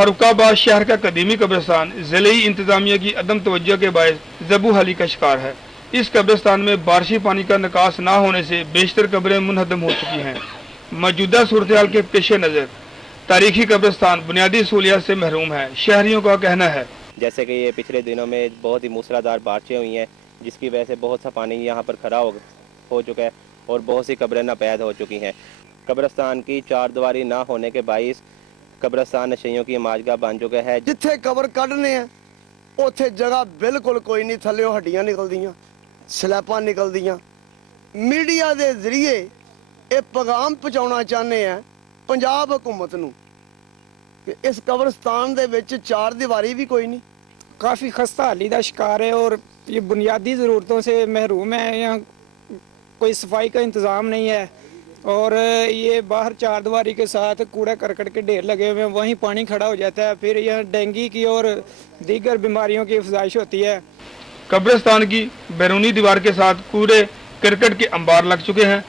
फरुखाबाद शहर का कदीमी कब्रिस्तान ज़िले इंतजामिया की अदम तवज्जो के बायस ज़बू हली का शिकार है। इस कब्रिस्तान में बारिशी पानी का निकास न होने से बेशतर कब्रें मुनहदम हो चुकी हैं। मौजूदा सूरत हाल के पेश नज़र तारीखी कब्रिस्तान बुनियादी सहूलियात से महरूम है। शहरियों का कहना है, जैसे कि ये पिछले दिनों में बहुत ही मूसलाधार बारिशें हुई हैं, जिसकी वजह से बहुत सा पानी यहाँ पर खड़ा हो चुका है और बहुत सी कब्रें नापैद हो चुकी हैं। कब्रिस्तान की चारदीवारी ना होने के बाइस कब्रिस्तान नशइयों की इमाजगाह बन चुका है। जिथे कबर कढ़ने उथे जगह बिल्कुल कोई नहीं, थल्ले हड्डियां निकलदियां, स्लैपां निकलदियां। मीडिया के जरिए ये पैगाम पहुंचाना चाहते हैं पंजाब हुकूमत नूं कि इस कब्रिस्तान दे विच चार दीवारी भी कोई नहीं। काफ़ी खस्ता हाली का शिकार है और ये बुनियादी ज़रूरतों से महरूम है। यहाँ कोई सफाई का इंतज़ाम नहीं है और ये बाहर चारदीवारी के साथ कूड़ा करकट के ढेर लगे हुए हैं, वहीं पानी खड़ा हो जाता है। फिर यहाँ डेंगू की और दीगर बीमारियों की अफजाइश होती है। कब्रिस्तान की बैरूनी दीवार के साथ कूड़े करकट के अंबार लग चुके हैं,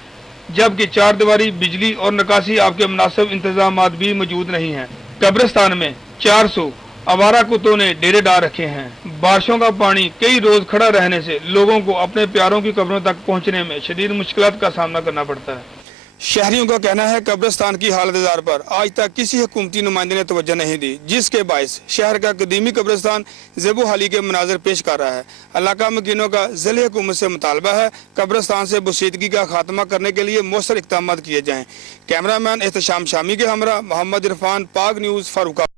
जबकि चार दीवारी, बिजली और निकासी आपके मुनासिब इंतजाम भी मौजूद नहीं हैं। कब्रिस्तान में 400 आवारा कुत्तों ने डेरे डाल रखे हैं। बारिशों का पानी कई रोज खड़ा रहने से लोगों को अपने प्यारों की कब्रों तक पहुंचने में शदीद मुश्किलात का सामना करना पड़ता है। शहरियों का कहना है कब्रिस्तान की हालत पर आज तक किसी हुकूमती नुमाइंदे ने तवज्जो नहीं दी, जिसके बायस शहर का कदीमी कब्रिस्तान ज़बू हाली के मनाजर पेश कर रहा है। इलाका मकीनों का ज़िले हुकूमत से मुतालबा है कब्रिस्तान से बोसीदगी का खात्मा करने के लिए मौसर इक़दाम किए जाएँ। कैमरामैन एहतशाम शामी के हमरा मोहम्मद इरफान, पाक न्यूज़, फरुखा।